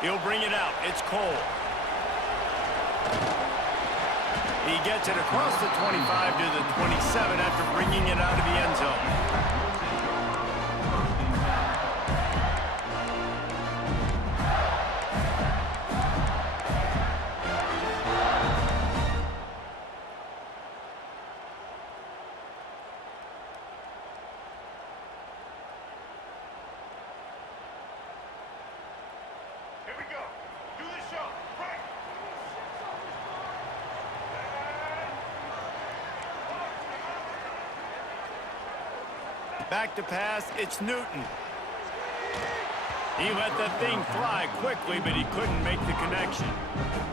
He'll bring it out. It's Cole. He gets it across the 25 to the 27 after bringing it out of the end zone. Back to pass, it's Newton. He let the thing fly quickly, but he couldn't make the connection.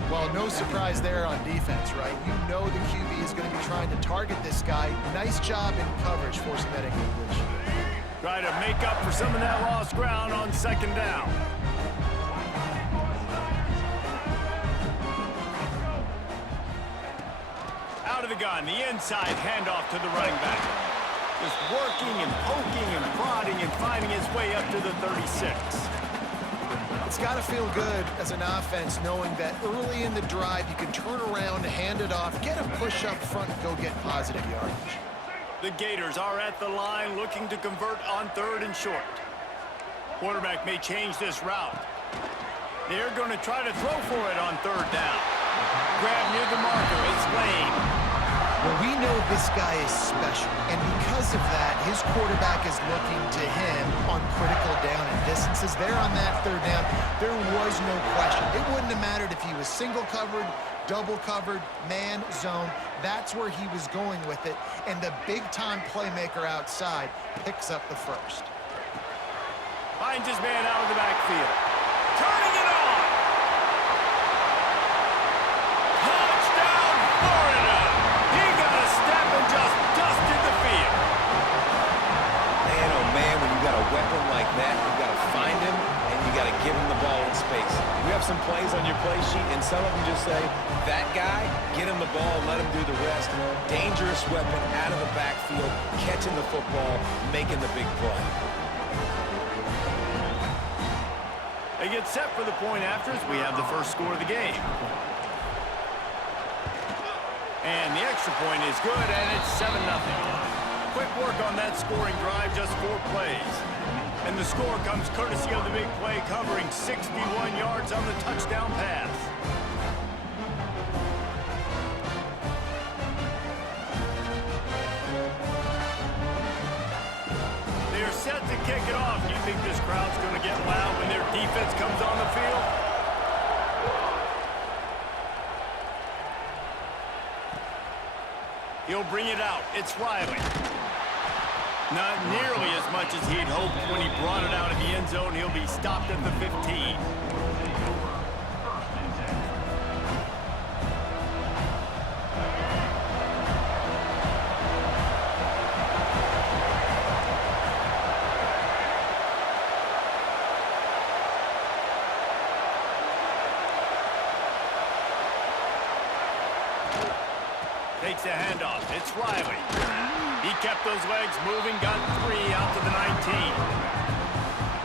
Well, no surprise there on defense, right? You know the QB is going to be trying to target this guy. Nice job in coverage, forcing that incompletion. Try to make up for some of that lost ground on second down. Out of the gun, the inside handoff to the running back. Just working and poking and prodding and finding his way up to the 36. It's got to feel good as an offense knowing that early in the drive you can turn around, hand it off, get a push up front, and go get positive yardage. The Gators are at the line looking to convert on 3rd and short. Quarterback may change this route. They're going to try to throw for it on 3rd down. Grab near the marker, it's Lane. Well, we know this guy is special, and because of that, his quarterback is looking to him on critical down and distances. There on that 3rd down, there was no question. It wouldn't have mattered if he was single covered, double covered, man, zone. That's where he was going with it, and the big-time playmaker outside picks up the first. Finds his man out of the backfield. Turning it on! Touchdown, Florida! He got a step and just dusted the field. Man, oh man, when you got a weapon like that, you got to find him and you got to give him the ball in space. You have some plays on your play sheet, and some of them just say, that guy, get him the ball, let him do the rest. Dangerous weapon out of the backfield, catching the football, making the big play. They get set for the point afters. We have the first score of the game. And the extra point is good, and it's 7-0. Quick work on that scoring drive, just 4 plays. And the score comes courtesy of the big play, covering 61 yards on the touchdown pass. They're set to kick it off. Do you think this crowd's going to get loud when their defense comes on the field? He'll bring it out. It's Riley. Not nearly as much as he'd hoped when he brought it out of the end zone. He'll be stopped at the 15. Takes the handoff. It's Riley. He kept those legs moving, got 3 out to the 19.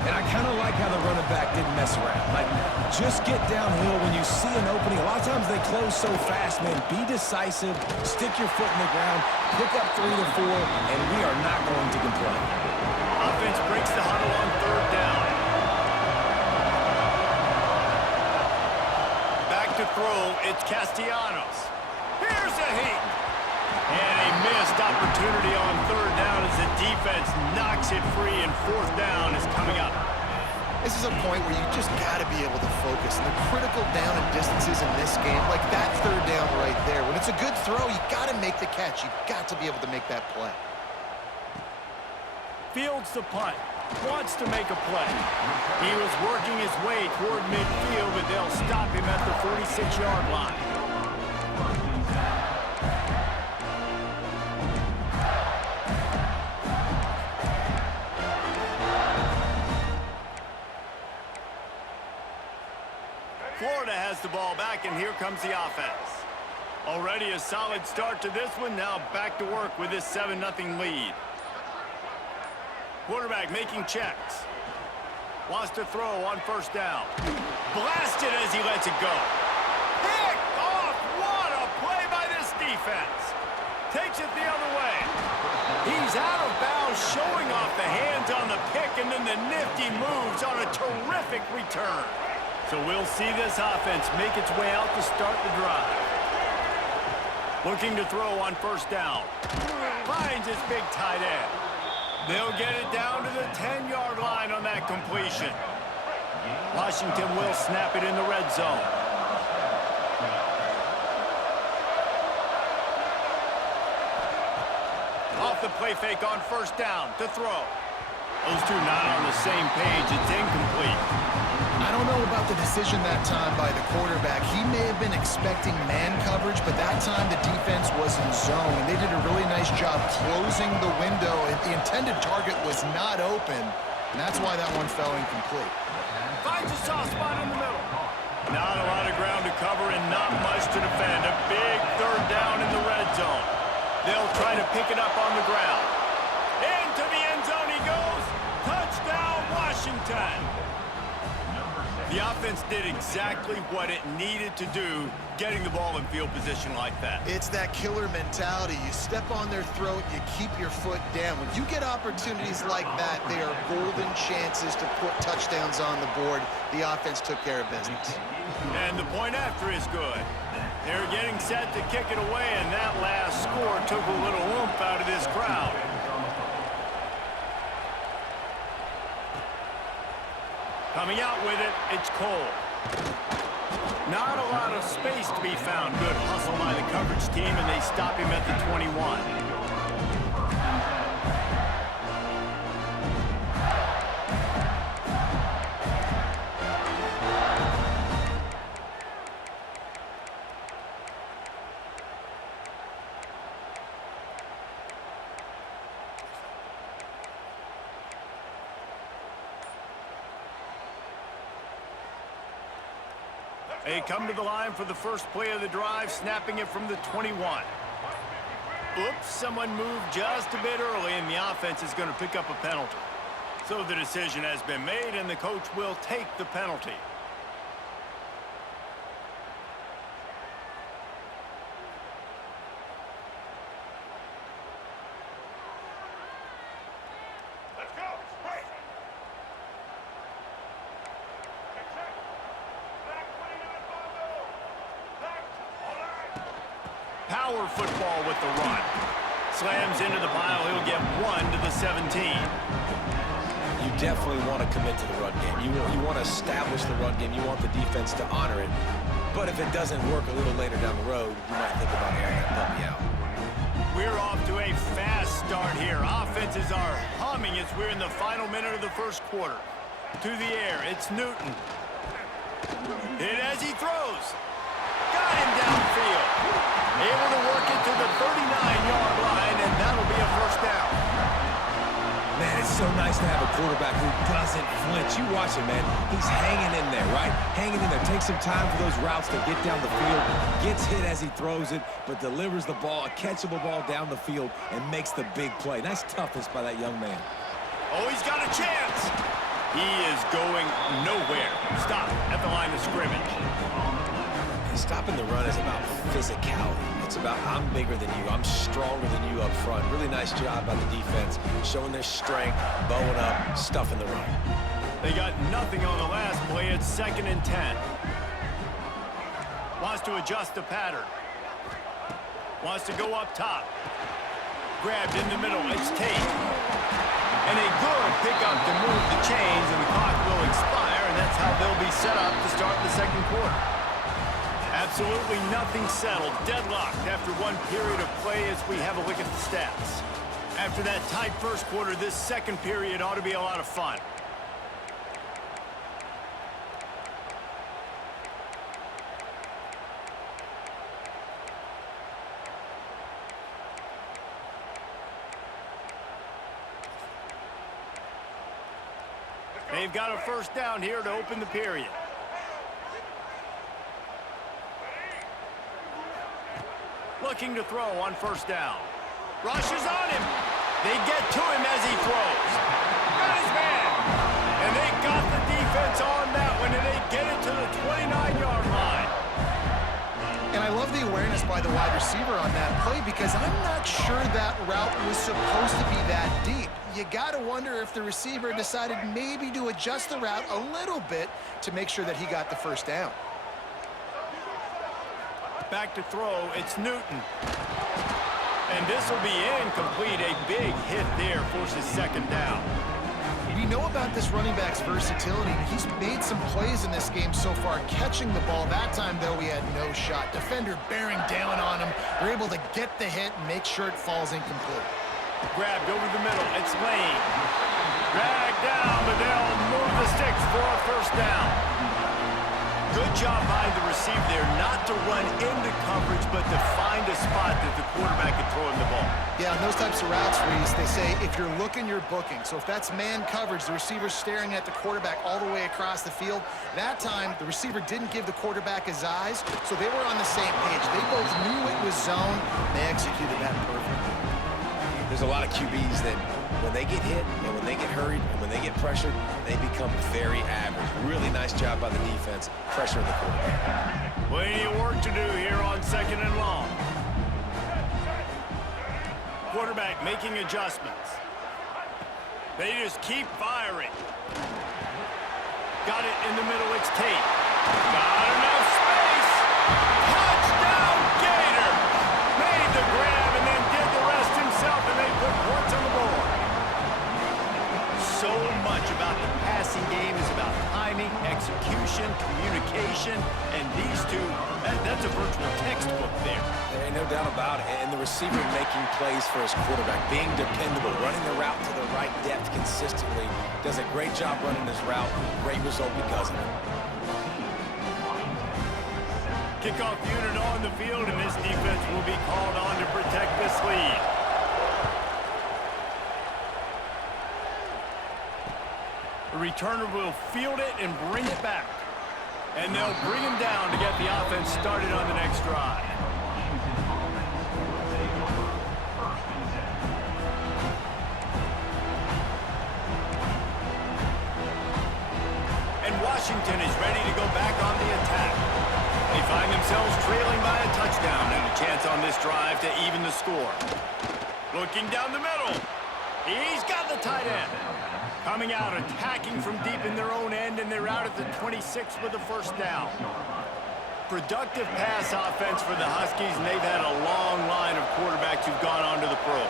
And I kind of like how the running back didn't mess around. Like, just get downhill when you see an opening. A lot of times they close so fast, man. Be decisive, stick your foot in the ground, pick up 3 to 4, and we are not going to complain. Offense breaks the huddle on 3rd down. Back to throw, it's Castellanos. Here's a heat. And a missed opportunity on 3rd down as the defense knocks it free, and 4th down is coming up. This is a point where you just got to be able to focus. And the critical down and distances in this game, like that third down right there, when it's a good throw, you got to make the catch. You've got to be able to make that play. Fields the punt. Wants to make a play. He was working his way toward midfield, but they'll stop him at the 46-yard line. Florida has the ball back, and here comes the offense. Already a solid start to this one. Now back to work with this 7-0 lead. Quarterback making checks. Wants to throw on first down. Blasted as he lets it go. Picked off. What a play by this defense. Takes it the other way. He's out of bounds, showing off the hands on the pick, and then the nifty moves on a terrific return. So we'll see this offense make its way out to start the drive. Looking to throw on first down. Finds his big tight end. They'll get it down to the 10-yard line on that completion. Washington will snap it in the red zone. Off the play fake on first down to throw. Those two not on the same page. It's incomplete. I don't know about the decision that time by the quarterback. He may have been expecting man coverage, but that time the defense was in zone. And they did a really nice job closing the window. The intended target was not open, and that's why that one fell incomplete. Finds a soft spot in the middle. Not a lot of ground to cover and not much to defend. A big third down in the red zone. They'll try to pick it up on the ground. Into the end zone he goes. Touchdown, Washington. The offense did exactly what it needed to do, getting the ball in field position like that. It's that killer mentality. You step on their throat, you keep your foot down. When you get opportunities like that, they are golden chances to put touchdowns on the board. The offense took care of business. And the point after is good. They're getting set to kick it away, and that last score took a little oomph out of this crowd. Coming out with it, it's Cole. Not a lot of space to be found. Good hustle by the coverage team, and they stop him at the 21. They come to the line for the first play of the drive, snapping it from the 21. Oops, someone moved just a bit early, and the offense is going to pick up a penalty. So the decision has been made, and the coach will take the penalty. Power football with the run. Slams into the pile. He'll get 1 to the 17. You definitely want to commit to the run game. You want to establish the run game. You want the defense to honor it. But if it doesn't work a little later down the road, you might think about airing that puppy out. We're off to a fast start here. Offenses are humming as we're in the final minute of the first quarter. To the air, it's Newton. Hit as he throws. Got him downfield. Able to work it to the 39-yard line, and that'll be a first down. Man, it's so nice to have a quarterback who doesn't flinch. You watch him, man. He's hanging in there, right? Hanging in there. Takes some time for those routes to get down the field. Gets hit as he throws it, but delivers the ball, a catchable ball down the field, and makes the big play. Nice toughness by that young man. Oh, he's got a chance. He is going nowhere. Stop at the line of scrimmage. Stopping the run is about physicality. It's about I'm bigger than you. I'm stronger than you up front. Really nice job by the defense, showing their strength, bowing up, stuffing the run. They got nothing on the last play. It's 2nd and 10. Wants to adjust the pattern. Wants to go up top. Grabbed in the middle. It's Tate. And a good pickup to move the chains, and the clock will will expire, and that's how they'll be set up to start the second quarter. Absolutely nothing settled, deadlocked after one period of play as we have a look at the stats. After that tight first quarter, this second period ought to be a lot of fun. They've got a first down here to open the period. Looking to throw on first down. Rushes on him. They get to him as he throws. Got his man. And they got the defense on that one, and they get it to the 29-yard line. And I love the awareness by the wide receiver on that play because I'm not sure that route was supposed to be that deep. You got to wonder if the receiver decided maybe to adjust the route a little bit to make sure that he got the first down. Back to throw, it's Newton. And this will be incomplete. A big hit there forces second down. We know about this running back's versatility. He's made some plays in this game so far, catching the ball. That time, though, he had no shot. Defender bearing down on him. They're able to get the hit and make sure it falls incomplete. Grabbed over the middle. It's Lane. Dragged down, but they'll move the sticks for a first down. Good job by the receiver there not to run into coverage, but to find a spot that the quarterback can throw him the ball. Yeah, on those types of routes, Reese, they say if you're looking, you're booking. So if that's man coverage, the receiver's staring at the quarterback all the way across the field. That time, the receiver didn't give the quarterback his eyes, so they were on the same page. They both knew it was zone. They executed that perfectly. There's a lot of QBs that when they get hit and when they get hurried and when they get pressured, they become very average. Really nice job by the defense, pressuring the quarterback. Plenty of work to do here on second and long. Quarterback making adjustments. They just keep firing. Got it in the middle, it's Tate. Got enough space. Touchdown, Gator. Made the grab and then did the rest himself, and they put points on the board. So much about the passing game is about timing, execution, communication, and these two, that's a virtual textbook there. There ain't no doubt about it. And the receiver making plays for his quarterback, being dependable, running the route to the right depth consistently. Does a great job running his route. Great result because of it. Kickoff unit on the field, and this defense will be called on to protect this lead. The returner will field it and bring it back. And they'll bring him down to get the offense started on the next drive. And Washington is ready to go back on the attack. They find themselves trailing by a touchdown and a chance on this drive to even the score. Looking down the middle. He's got the tight end. Coming out, attacking from deep in their own end, and they're out at the 26 with a first down. Productive pass offense for the Huskies, and they've had a long line of quarterbacks who've gone on to the pros.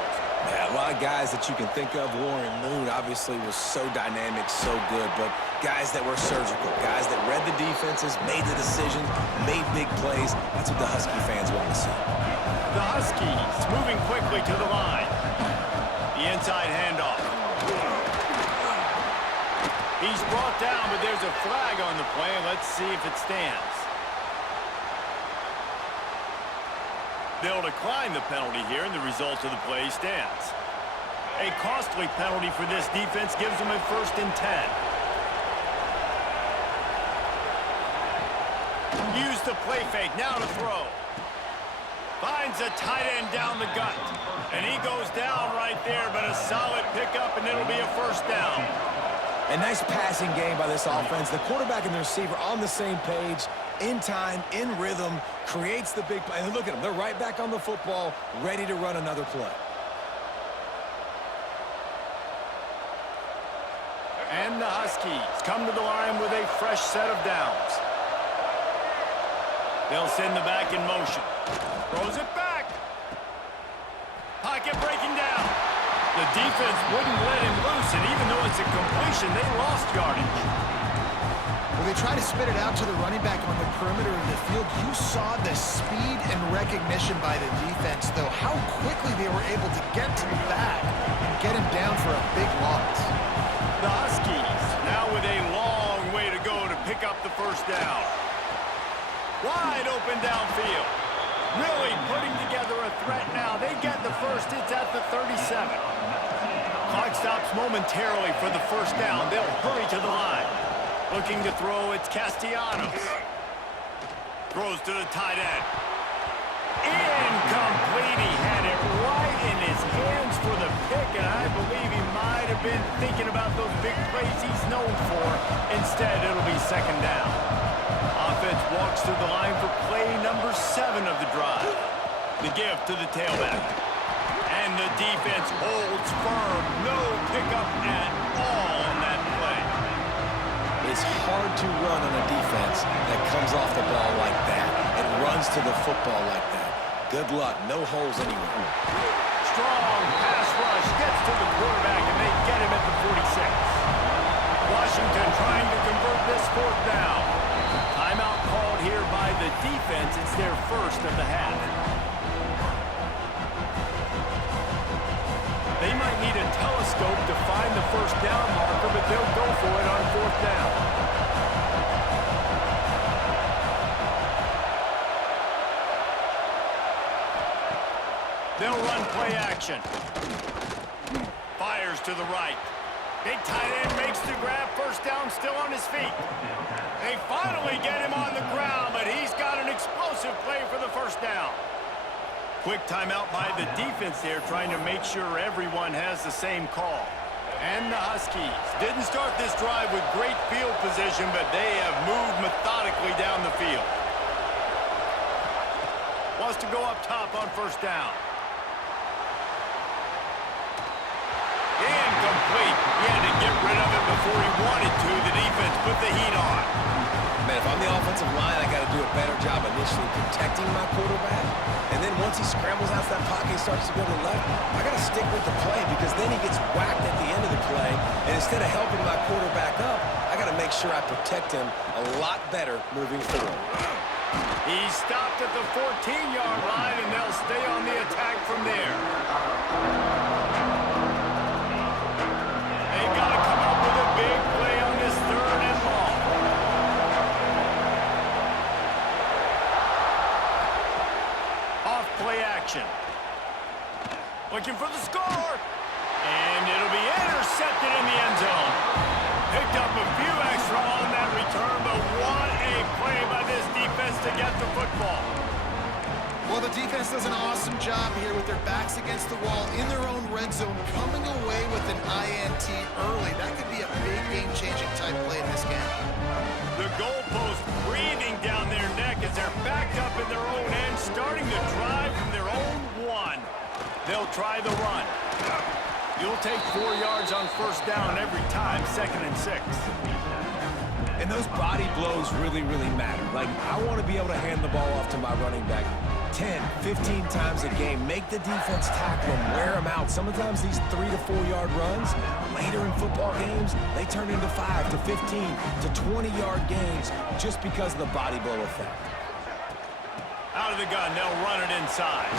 Yeah, a lot of guys that you can think of. Warren Moon obviously was so dynamic, so good, but guys that were surgical, guys that read the defenses, made the decisions, made big plays. That's what the Husky fans want to see. The Huskies moving quickly to the line. The inside handoff. He's brought down, but there's a flag on the play. Let's see if it stands. They'll decline the penalty here, and the result of the play stands. A costly penalty for this defense gives them a 1st and 10. Use the play fake, now to throw. Finds a tight end down the gut. And he goes down right there, but a solid pickup, and it'll be a first down. A nice passing game by this offense. The quarterback and the receiver on the same page, in time, in rhythm, creates the big play. And look at them. They're right back on the football, ready to run another play. And the Huskies come to the line with a fresh set of downs. They'll send the back in motion. Throws it back. Pocket breaking down. The defense wouldn't let him loose, and even though it's a completion, they lost yardage. When they try to spit it out to the running back on the perimeter of the field, you saw the speed and recognition by the defense, though, how quickly they were able to get to the back and get him down for a big loss. The Huskies now with a long way to go to pick up the first down. Wide open downfield. Really putting together a threat now. They get the first. It's at the 37. Clock stops momentarily for the first down. They'll hurry to the line. Looking to throw, it's Castellanos. Throws to the tight end. Incomplete. He had it right in his hands for the pick, and I believe he might have been thinking about those big plays he's known for. Instead, it'll be second down. Offense walks to the line for play number 7 of the drive. The give to the tailback. And the defense holds firm. No pickup at all on that play. It's hard to run on a defense that comes off the ball like that and runs to the football like that. Good luck. No holes anywhere. Strong pass rush gets to the quarterback, and they get him at the 46. Washington trying to convert this fourth down. Timeout called here by the defense. It's their first of the half. They might need a telescope to find the first down marker, but they'll go for it on fourth down. They'll run play action. Fires to the right. Big tight end makes the grab. First down, still on his feet. They finally get him on the ground, but he's got an explosive play for the first down. Quick timeout by the defense there, trying to make sure everyone has the same call. And the Huskies didn't start this drive with great field position, but they have moved methodically down the field. Wants to go up top on first down. Incomplete. He had to get rid of it before he wanted to. The defense put the heat on. Man, if I'm the offensive line, I got to do a better job initially protecting my quarterback. And then once he scrambles out that pocket and starts to go to the left, I got to stick with the play because then he gets whacked at the end of the play. And instead of helping my quarterback up, I got to make sure I protect him a lot better moving forward. He stopped at the 14-yard line, and they'll stay on the attack from there. They've got to come up with a big play on this third and long. Off play action. Looking for the score. And it'll be intercepted in the end zone. Picked up a few extra on that return, but what a play by this defense to get the football. Well, the defense does an awesome job here with their backs against the wall in their own red zone, coming away with an INT early. That could be a big game-changing type play in this game. The goalpost breathing down their neck as they're backed up in their own end, starting to drive from their own one. They'll try the run. You'll take 4 yards on first down every time, 2nd and 6. And those body blows really, really matter. Like, I want to be able to hand the ball off to my running back 10, 15 times a game. Make the defense tackle them, wear them out. Sometimes these 3 to 4 yard runs, later in football games, they turn into 5 to 15 to 20-yard gains just because of the body blow effect. Out of the gun, they'll run it inside.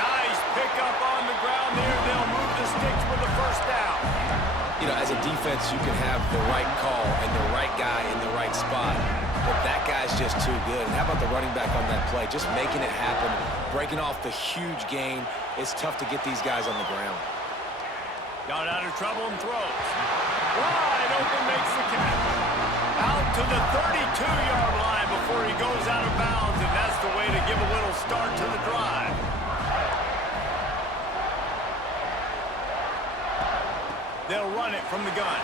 Nice pickup on the ground there. They'll move the sticks for the first down. You know, as a defense, you can have the right call and the right guy in the right spot, but that guy's just too good. And how about the running back on that play? Just making it happen, breaking off the huge gain. It's tough to get these guys on the ground. Got out of trouble and throws. Wide open makes the catch. Out to the 32-yard line before he goes out of bounds, and that's the way to give a little start to the drive. They'll run it from the gun.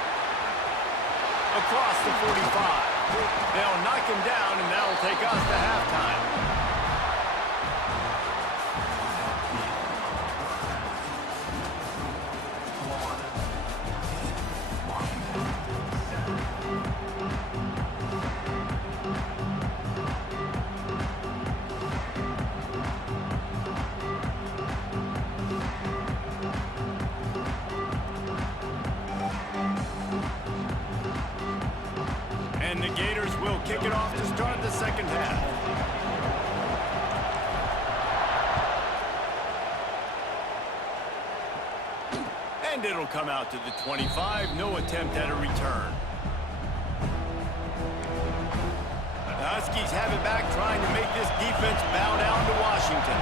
Across the 45. They'll knock him down, and that'll take us to halftime. it off to start the second half. And it'll come out to the 25. No attempt at a return. The Huskies have it back, trying to make this defense bow down to Washington.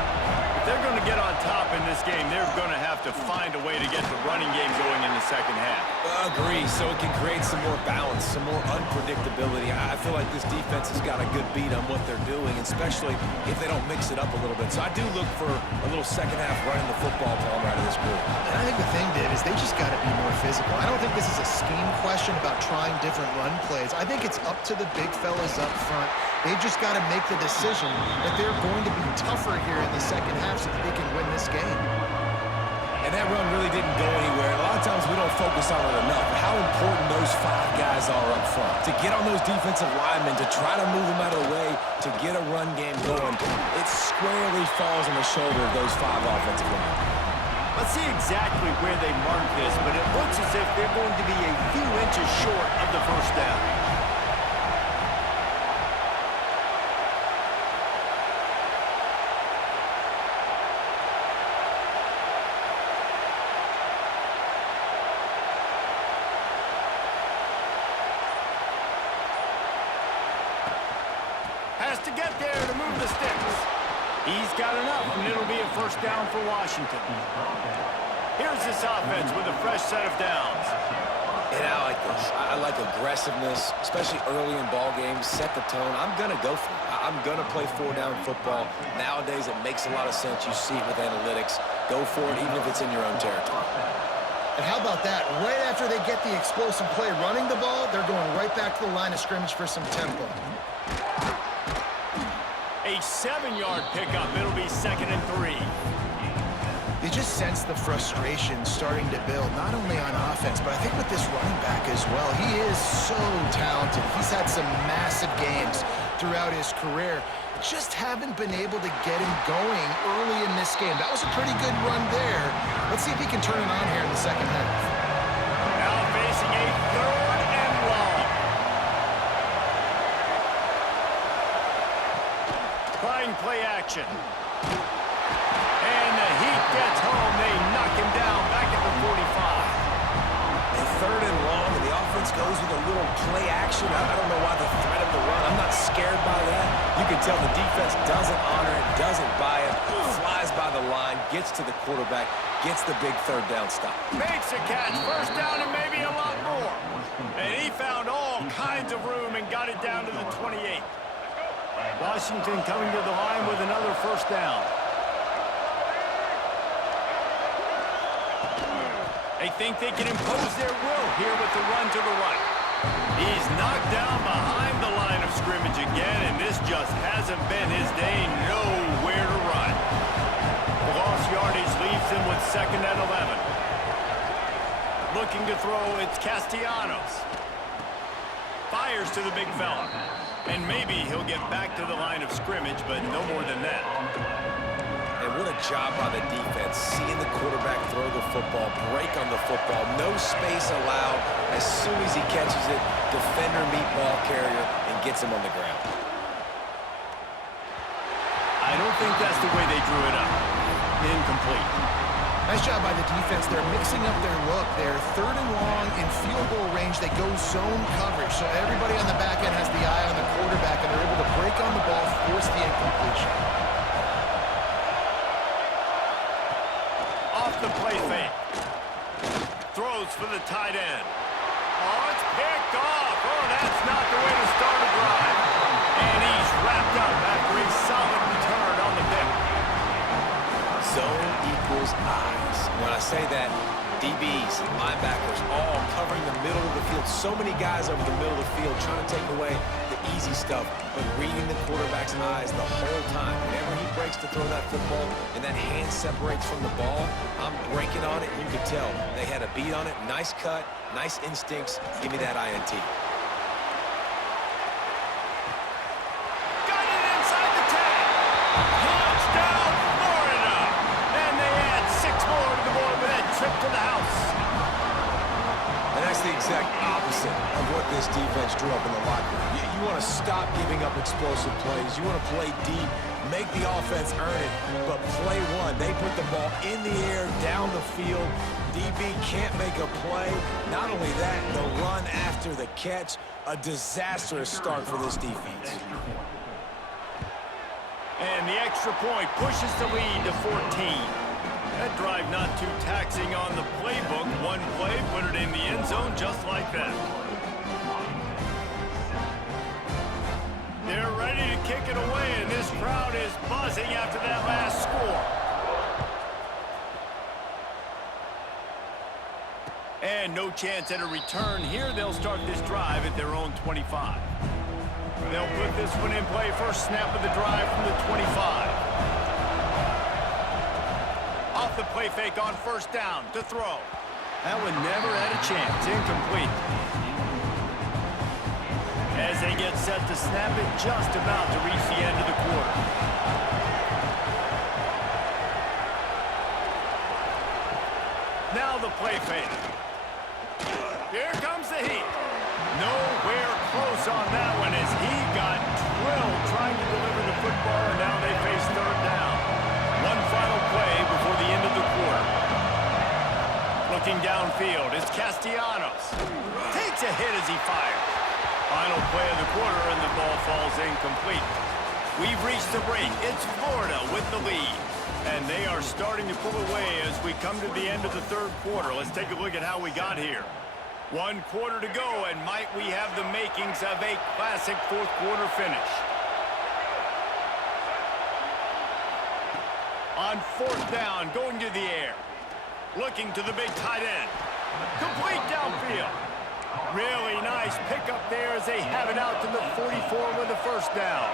If they're going to get on top in this game, they're going to have to find a way to get the running game going in the second half. Agree, so it can create some more balance, some more unpredictability. I feel like this defense has got a good beat on what they're doing, especially if they don't mix it up a little bit. So I do look for a little second half running the football ball right of this group. And I think the thing, Dave, is they just got to be more physical. I don't think this is a scheme question about trying different run plays. I think it's up to the big fellas up front. They've just got to make the decision that they're going to be tougher here in the second half so that they can win this game. And that run really didn't go anywhere. A lot of times we don't focus on it enough, but how important those 5 guys are up front. To get on those defensive linemen, to try to move them out of the way, to get a run game going, it squarely falls on the shoulder of those 5 offensive linemen. Let's see exactly where they mark this, but it looks as if they're going to be a few inches short of the first down. Has to get there to move the sticks. He's got enough, and it'll be a first down for Washington. Here's this offense with a fresh set of downs. And I like this. I like aggressiveness, especially early in ball games. Set the tone. I'm going to go for it. I'm going to play 4-down football. Nowadays, it makes a lot of sense. You see it with analytics. Go for it, even if it's in your own territory. And how about that? Right after they get the explosive play running the ball, they're going right back to the line of scrimmage for some tempo. A 7-yard pickup. It'll be 2nd and 3. You just sense the frustration starting to build, not only on offense, but I think with this running back as well. He is so talented. He's had some massive games throughout his career. Just haven't been able to get him going early in this game. That was a pretty good run there. Let's see if he can turn it on here in the second half. Now facing a 3rd and long. Trying play action. And the Heat gets home. They knock him down back at the 45. And 3rd and long, and the offense goes with a little play action. I don't know why the threat of the run. I'm not scared by that. You can tell the defense doesn't honor it, doesn't buy it, flies by the line, gets to the quarterback, gets the big 3rd down stop. Makes a catch. First down and maybe a lot more. And he found all kinds of room and got it down to the 28. Washington coming to the line with another first down. They think they can impose their will here with the run to the right. He's knocked down behind the line of scrimmage again, and this just hasn't been his day. Nowhere to run. The lost yardage leaves him with 2nd and 11. Looking to throw, it's Castellanos. Fires to the big fella. And maybe he'll get back to the line of scrimmage, but no more than that. And what a job by the defense, seeing the quarterback throw the football, break on the football, no space allowed. As soon as he catches it, defender meet ball carrier and gets him on the ground. I don't think that's the way they drew it up. Incomplete. Nice job by the defense. They're mixing up their look. They're 3rd and long in field goal range. They go zone coverage. So everybody on the back end has the eye on the quarterback, and they're able to break on the ball, force the incompletion. Off the play fake. Throws for the tight end. Oh, it's picked off. Oh, that's not the way to start a drive. And he's wrapped up after a solid return on the pick. Zone equals eyes. When I say that, DBs, linebackers, all covering the middle of the field. So many guys over the middle of the field trying to take away the easy stuff, but reading the quarterback's eyes the whole time. Whenever he breaks to throw that football and that hand separates from the ball, I'm breaking on it, and you can tell. They had a beat on it. Nice cut, nice instincts. Give me that INT. Got it inside the 10. Touchdown, Florida. And they add 6 more to the board with that trip to the house. And that's the exact opposite of what this this defense drew up in the locker room. You want to stop giving up explosive plays. You want to play deep, make the offense earn it, but play one. They put the ball in the air, down the field. DB can't make a play. Not only that, the run after the catch, a disastrous start for this defense. And the extra point pushes the lead to 14. That drive not too taxing on the playbook. One play, put it in the end zone just like that. They're ready to kick it away, and this crowd is buzzing after that last score. And no chance at a return here. They'll start this drive at their own 25. They'll put this one in play. First snap of the drive from the 25. Off the play fake on first down to throw. That one never had a chance. Incomplete. As they get set to snap it, just about to reach the end of the quarter. Now the play fake. Here comes the heat. Nowhere close on that one as he got drilled trying to deliver the football, and now they face third down. One final play before the end of the quarter. Looking downfield, it's Castellanos. Takes a hit as he fires. Final play of the quarter, and the ball falls incomplete. We've reached the break. It's Florida with the lead. And they are starting to pull away as we come to the end of the third quarter. Let's take a look at how we got here. 1 quarter to go, and might we have the makings of a classic fourth quarter finish. On fourth down, going to the air. Looking to the big tight end. Complete downfield. Really nice pickup there as they have it out to the 44 with the first down.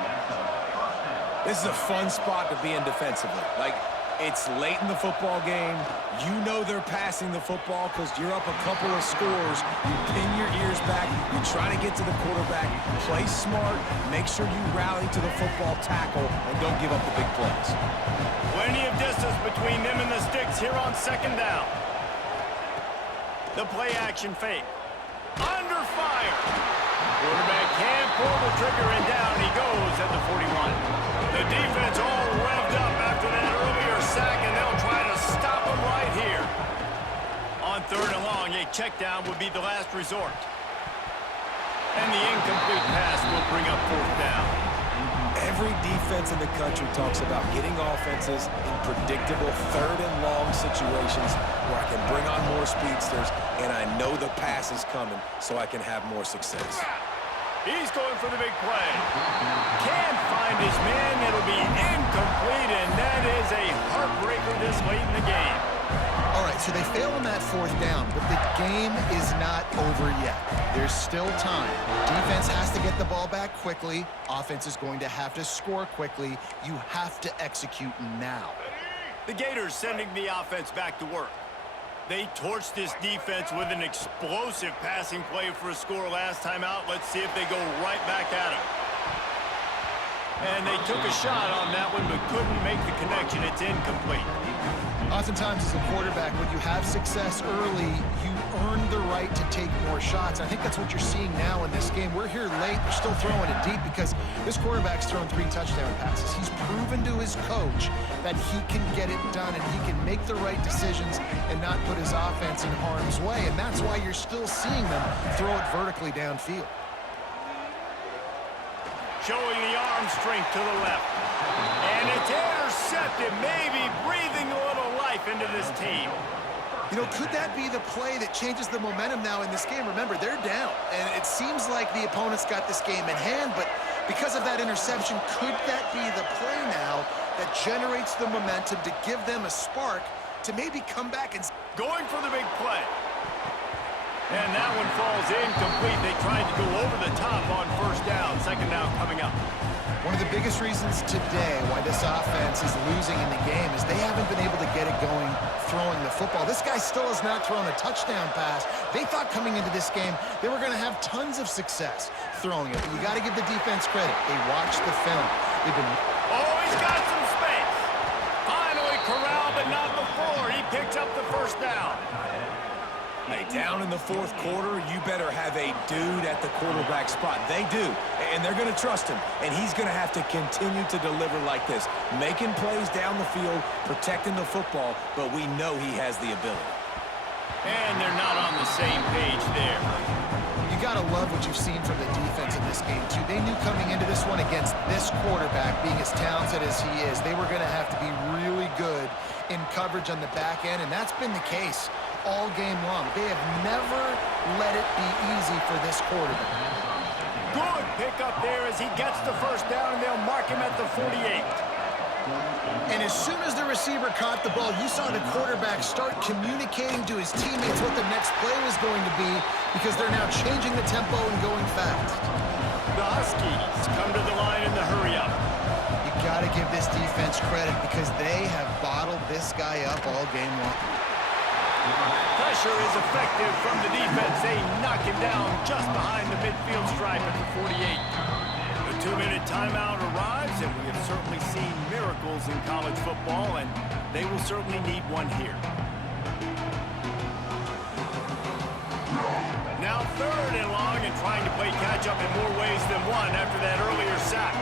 This is a fun spot to be in defensively. Like, it's late in the football game. You know they're passing the football because you're up a couple of scores. You pin your ears back. You try to get to the quarterback. Play smart. Make sure you rally to the football tackle and don't give up the big plays. Plenty of distance between them and the sticks here on second down. The play action fake. Under fire. Quarterback can't pull the trigger, and down he goes at the 41. The defense all revved up after that earlier sack, and they'll try to stop him right here. On third and long, a check down would be the last resort. And the incomplete pass will bring up fourth down. Every defense in the country talks about getting offenses in predictable third and long situations where I can bring on more speedsters and I know the pass is coming so I can have more success. He's going for the big play. Can't find his man. It'll be incomplete, and that is a heartbreaker this late in the game. All right, so they fail on that fourth down, but the game is not over yet. There's still time. Defense has to get the ball back quickly. Offense is going to have to score quickly. You have to execute now. The Gators sending the offense back to work. They torched this defense with an explosive passing play for a score last time out. Let's see if they go right back at it. And they took a shot on that one, but couldn't make the connection. It's incomplete. Oftentimes as a quarterback, when you have success early, you earn the right to take more shots. I think that's what you're seeing now in this game. We're here late. They're still throwing it deep because this quarterback's thrown 3 touchdown passes. He's proven to his coach that he can get it done and he can make the right decisions and not put his offense in harm's way. And that's why you're still seeing them throw it vertically downfield. Showing the arm strength to the left. And it's intercepted, maybe breathing a little life into this team. You know, could that be the play that changes the momentum now in this game? Remember, they're down, and it seems like the opponent's got this game in hand, but because of that interception, could that be the play now that generates the momentum to give them a spark to maybe come back and... Going for the big play. And that one falls incomplete. They tried to go over the top on first down. Second down coming up. One of the biggest reasons today why this offense is losing in the game is they haven't been able to get it going throwing the football. This guy still has not thrown a touchdown pass. They thought coming into this game they were going to have tons of success throwing it. But you got to give the defense credit. They watched the film. They've been... Oh, he's got some space. Finally corralled, but not before. He picks up the first down. Hey, down in the fourth quarter, you better have a dude at the quarterback spot. They do, and they're going to trust him, and he's going to have to continue to deliver like this, making plays down the field, protecting the football, but we know he has the ability. And they're not on the same page there. You got to love what you've seen from the defense in this game, too. They knew coming into this one against this quarterback, being as talented as he is, they were going to have to be really good in coverage on the back end, and that's been the case all game long. They have never let it be easy for this quarterback. Good pickup there as he gets the first down, and they'll mark him at the 48. And as soon as the receiver caught the ball, you saw the quarterback start communicating to his teammates what the next play was going to be, because they're now changing the tempo and going fast. The Huskies come to the line in the hurry-up. You got to give this defense credit because they have bottled this guy up all game long. Pressure is effective from the defense. They knock him down just behind the midfield stripe at the 48. The 2-minute timeout arrives, and we have certainly seen miracles in college football, and they will certainly need one here. Now 3rd and long, and trying to play catch-up in more ways than one after that earlier sack.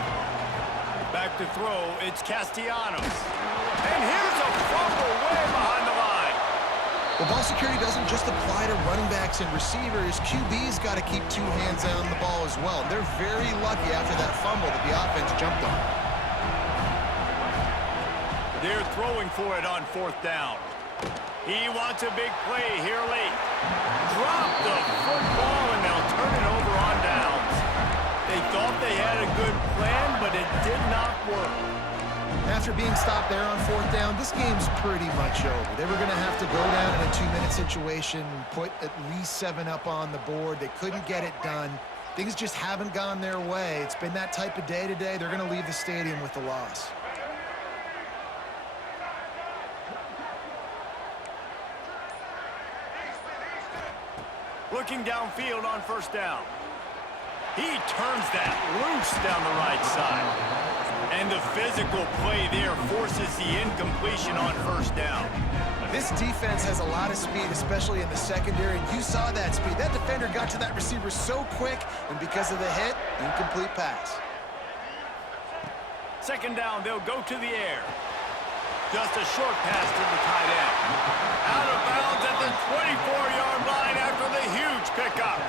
Back to throw, it's Castellanos. And here's a fumble way behind the line. Well, ball security doesn't just apply to running backs and receivers. QB's got to keep 2 hands on the ball as well. They're very lucky after that fumble that the offense jumped on. They're throwing for it on 4th down. He wants a big play here late. Drop the football, and they'll turn it over on downs. They thought they had a good plan, but it did not work. After being stopped there on 4th down, this game's pretty much over. They were going to have to go down in a 2-minute situation, put at least 7 up on the board. They couldn't get it done. Things just haven't gone their way. It's been that type of day today. They're going to leave the stadium with the loss. Looking downfield on 1st down. He turns that loose down the right side. And the physical play there forces the incompletion on 1st down. This defense has a lot of speed, especially in the secondary, and you saw that speed. That defender got to that receiver so quick, and because of the hit, incomplete pass. 2nd down, they'll go to the air. Just a short pass to the tight end. Out of bounds at the 24-yard line after the huge pickup.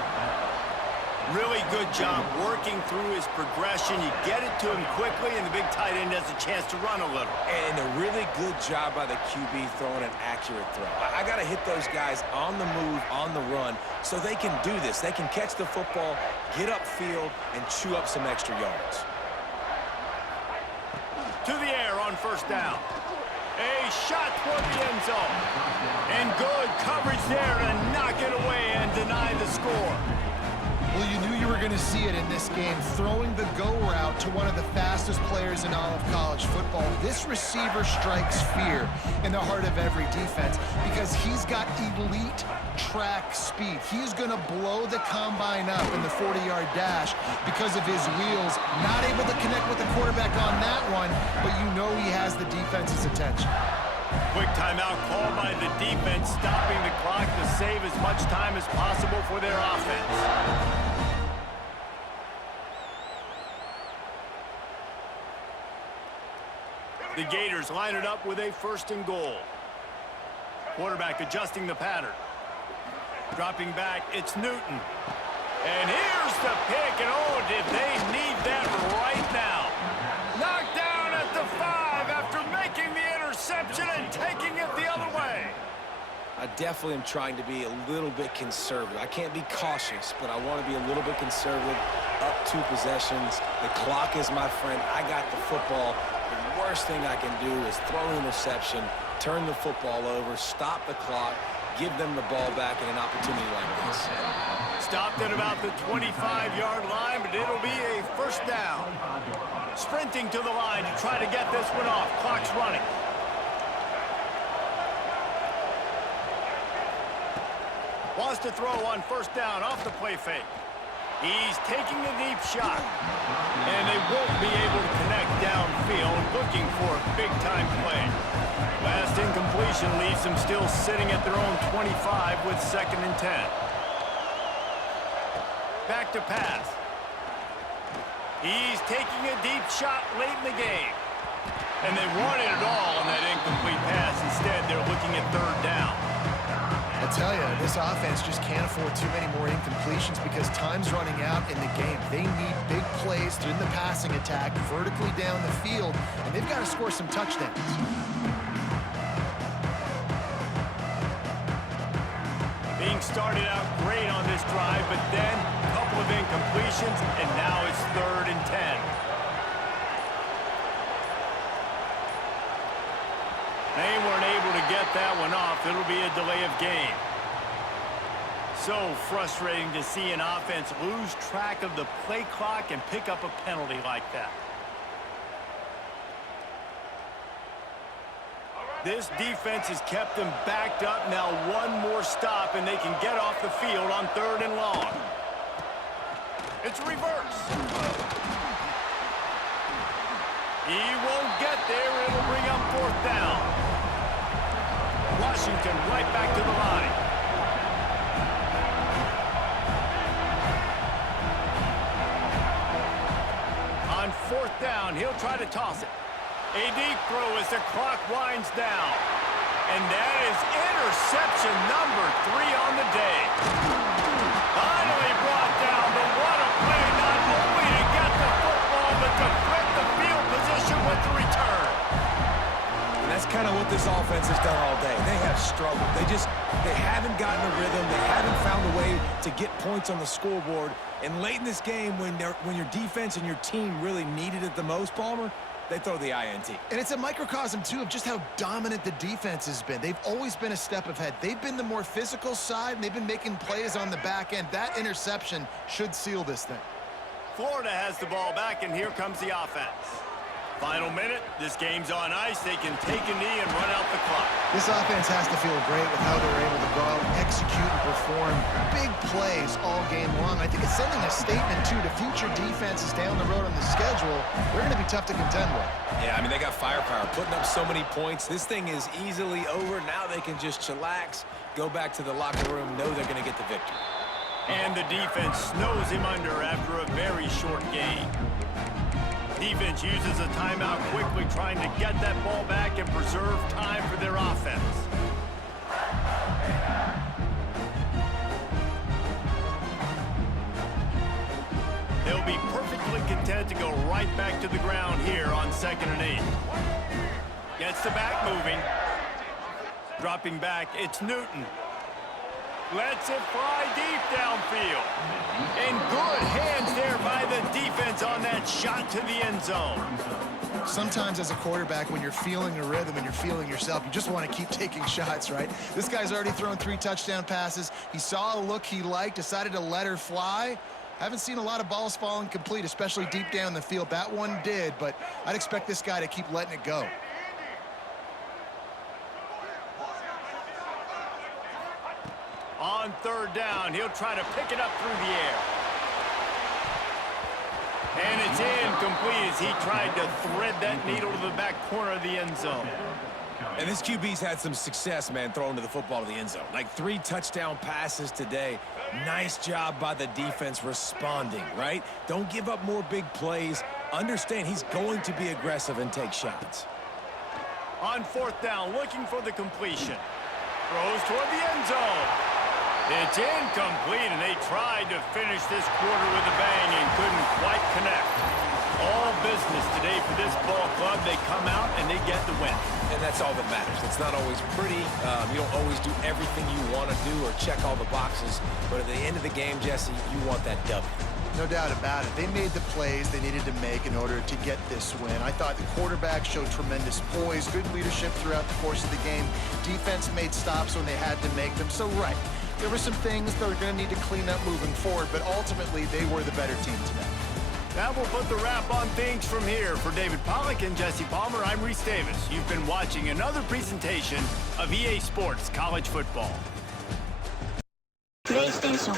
Really good job working through his progression. You get it to him quickly, and the big tight end has a chance to run a little. And a really good job by the QB throwing an accurate throw. I got to hit those guys on the move, on the run, so they can do this. They can catch the football, get upfield, and chew up some extra yards. To the air on 1st down. A shot toward the end zone. And good coverage there to knock it away and deny the score. Well, you knew you were going to see it in this game, throwing the go route to one of the fastest players in all of college football. This receiver strikes fear in the heart of every defense because he's got elite track speed. He's going to blow the combine up in the 40-yard dash because of his wheels. Not able to connect with the quarterback on that one, but you know he has the defense's attention. Quick timeout called by the defense, stopping the clock to save as much time as possible for their offense. The Gators line it up with a 1st and goal. Quarterback adjusting the pattern. Dropping back, it's Newton. And here's the pick, and oh, did they need that right now. Knocked down at the 5 after making the interception and taking it the other way. I definitely am trying to be a little bit conservative. I can't be cautious, but I want to be a little bit conservative. Up 2 possessions. The clock is my friend. I got the football. The worst thing I can do is throw an interception, turn the football over, stop the clock, give them the ball back in an opportunity like this. Stopped at about the 25-yard line, but it'll be a 1st down. Sprinting to the line to try to get this one off. Clock's running. Wants to throw on 1st down off the play fake. He's taking a deep shot. And they won't be able to connect downfield, looking for a big-time play. Last incomplete incompletion leaves them still sitting at their own 25 with 2nd and 10. Back to pass. He's taking a deep shot late in the game. And they wanted it all on that incomplete pass. Instead, they're looking at 3rd down. I tell you, this offense just can't afford too many more incompletions because time's running out in the game. They need big plays in the passing attack, vertically down the field, and they've got to score some touchdowns. Being started out great on this drive, but then a couple of incompletions, and now it's 3rd and 10. They weren't able to get that one off. It'll be a delay of game. So frustrating to see an offense lose track of the play clock and pick up a penalty like that. This defense has kept them backed up. Now one more stop, and they can get off the field on 3rd and long. It's reverse. He won't get there. It'll bring up 4th down. Washington right back to the line. On 4th down, he'll try to toss it. A deep throw as the clock winds down. And that is interception number 3 on the day. Finally brought down, but what a play, not only to get the football, but to flip the field position with the return. And that's kind of what this offense has done all day. They have struggled. They haven't gotten a rhythm. They haven't found a way to get points on the scoreboard. And late in this game, when your defense and your team really needed it the most, Palmer, they throw the INT. And it's a microcosm, too, of just how dominant the defense has been. They've always been a step ahead. They've been the more physical side, and they've been making plays on the back end. That interception should seal this thing. Florida has the ball back, and here comes the offense. Final minute. This game's on ice. They can take a knee and run out the clock. This offense has to feel great with how they're able to go out, execute, and perform big plays all game long. I think it's sending a statement, too, to future defenses down the road on the schedule. They're going to be tough to contend with. Yeah, I mean, they got firepower, putting up so many points. This thing is easily over. Now they can just chillax, go back to the locker room, know they're going to get the victory. And the defense snows him under after a very short game. Defense uses a timeout quickly, trying to get that ball back and preserve time for their offense. They'll be perfectly content to go right back to the ground here on 2nd and 8. Gets the back moving. Dropping back, it's Newton. Lets it fly deep downfield. And good hands there by the defense on that shot to the end zone. Sometimes as a quarterback, when you're feeling a rhythm and you're feeling yourself, you just want to keep taking shots, right? This guy's already thrown 3 touchdown passes. He saw a look he liked, decided to let her fly. Haven't seen a lot of balls falling complete, especially deep down the field. That one did, but I'd expect this guy to keep letting it go. On 3rd down, he'll try to pick it up through the air. And it's incomplete as he tried to thread that needle to the back corner of the end zone. And this QB's had some success, man, throwing to the football to the end zone. Like 3 touchdown passes today. Nice job by the defense responding, right? Don't give up more big plays. Understand he's going to be aggressive and take shots. On 4th down, looking for the completion. Throws toward the end zone. It's incomplete, and they tried to finish this quarter with a bang and couldn't quite connect. All business today for this ball club. They come out and they get the win. And that's all that matters. It's not always pretty. You don't always do everything you want to do or check all the boxes. But at the end of the game, Jesse, you want that W. No doubt about it. They made the plays they needed to make in order to get this win. I thought the quarterback showed tremendous poise, good leadership throughout the course of the game. Defense made stops when they had to make them. So, right, there were some things they're going to need to clean up moving forward, but ultimately they were the better team today. That will put the wrap on things from here. For David Pollack and Jesse Palmer, I'm Reese Davis. You've been watching another presentation of EA Sports College Football. PlayStation